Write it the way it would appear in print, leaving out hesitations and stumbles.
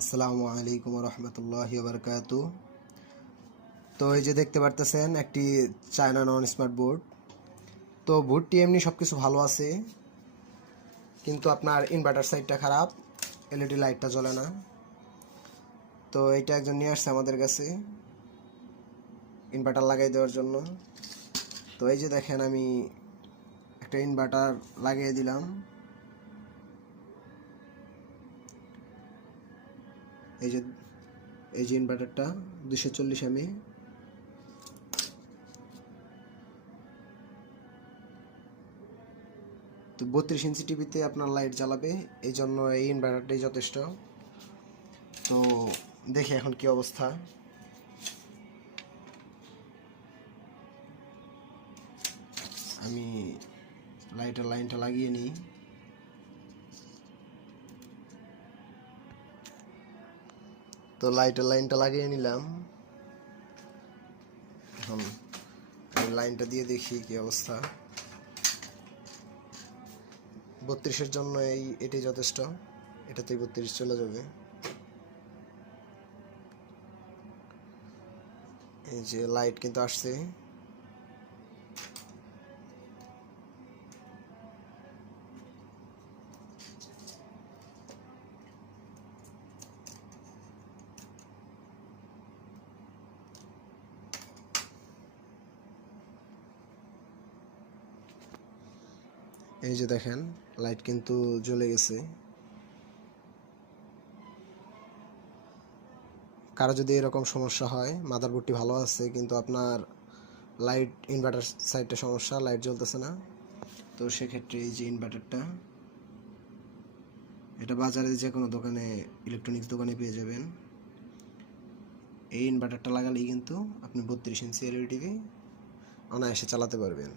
আসসালামু আলাইকুম রহমতুল্লাহি বারকাতু। তো এই যে দেখতে পারতেছেন একটি চায়না নন স্মার্ট বোর্ড। তো বোর্ডটি এমনি সব কিছু ভালো আছে, কিন্তু আপনার ইনভার্টার সাইডটা খারাপ, এলইডি লাইটটা জ্বলে না। তো এইটা একজন নিয়ে আসছে আমাদের কাছে ইনভার্টার লাগাই দেওয়ার জন্য। তো এই যে দেখেন আমি একটা ইনভার্টার লাগিয়ে দিলাম। এই যে ইনভার্টারটা 240 এমএ। তো 32 ইঞ্চি টিভিতে আপনার লাইট জ্বালাবে, এই জন্য এই ইনভার্টারটাই যথেষ্ট। তো দেখি এখন কি অবস্থা। আমি লাইটের লাইনটা লাগিয়ে নিই। তো লাইটের লাইনটা লাগিয়ে নিলাম। এখন আমি লাইনটা দিয়ে দেখি কি অবস্থা। 32-এর জন্য এটাই যথেষ্ট, এটাতেই 32 চলে যাবে। এই যে লাইট কিন্তু আসছে। এই যে দেখেন লাইট কিন্তু জ্বলে গেছে। কারো যদি এরকম সমস্যা হয়, মাদারবোর্ডটি ভালো আছে কিন্তু আপনার লাইট ইনভার্টার সাইডটা সমস্যা, লাইট জ্বলতেছে না, তো সেক্ষেত্রে এই যে ইনভার্টারটা, এটা বাজারে যে কোনো দোকানে, ইলেকট্রনিক্স দোকানে পেয়ে যাবেন। এই ইনভার্টারটা লাগালেই কিন্তু আপনি 32 ইঞ্চি এলইডি টিভি অনায়াসে চালাতে পারবেন।